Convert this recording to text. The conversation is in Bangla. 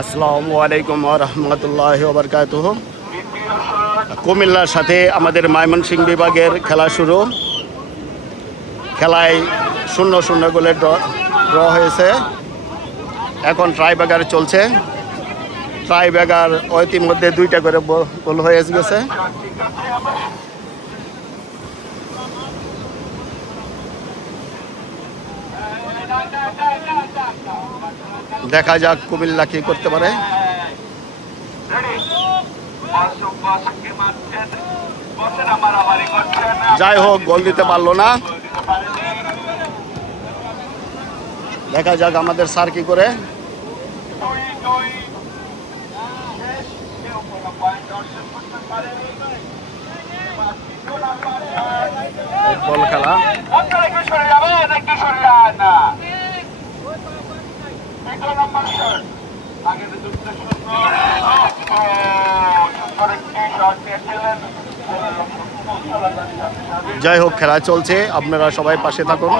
আসসালামু আলাইকুম ওয়া রাহমাতুল্লাহি ওয়া বারাকাতুহু। কুমিল্লার সাথে আমাদের ময়মনসিংহ বিভাগের খেলা শুরু। খেলায় 0-0 গোলে ড্র হয়েছে। এখন ট্রাইব্রেকার চলছে। ট্রাইব্রেকার ইতিমধ্যে 2টা করে গোল হয়ে গেছে। দেখা যাক কুমিল্লা কি করতে পারে। যাই হোক, গোল দিতে পারলো না। দেখা যাক আমাদের স্যার কি করে। ফুটবল খেলা যাই হোক, খেলা চলছে, আপনারা সবাই পাশে থাকুন।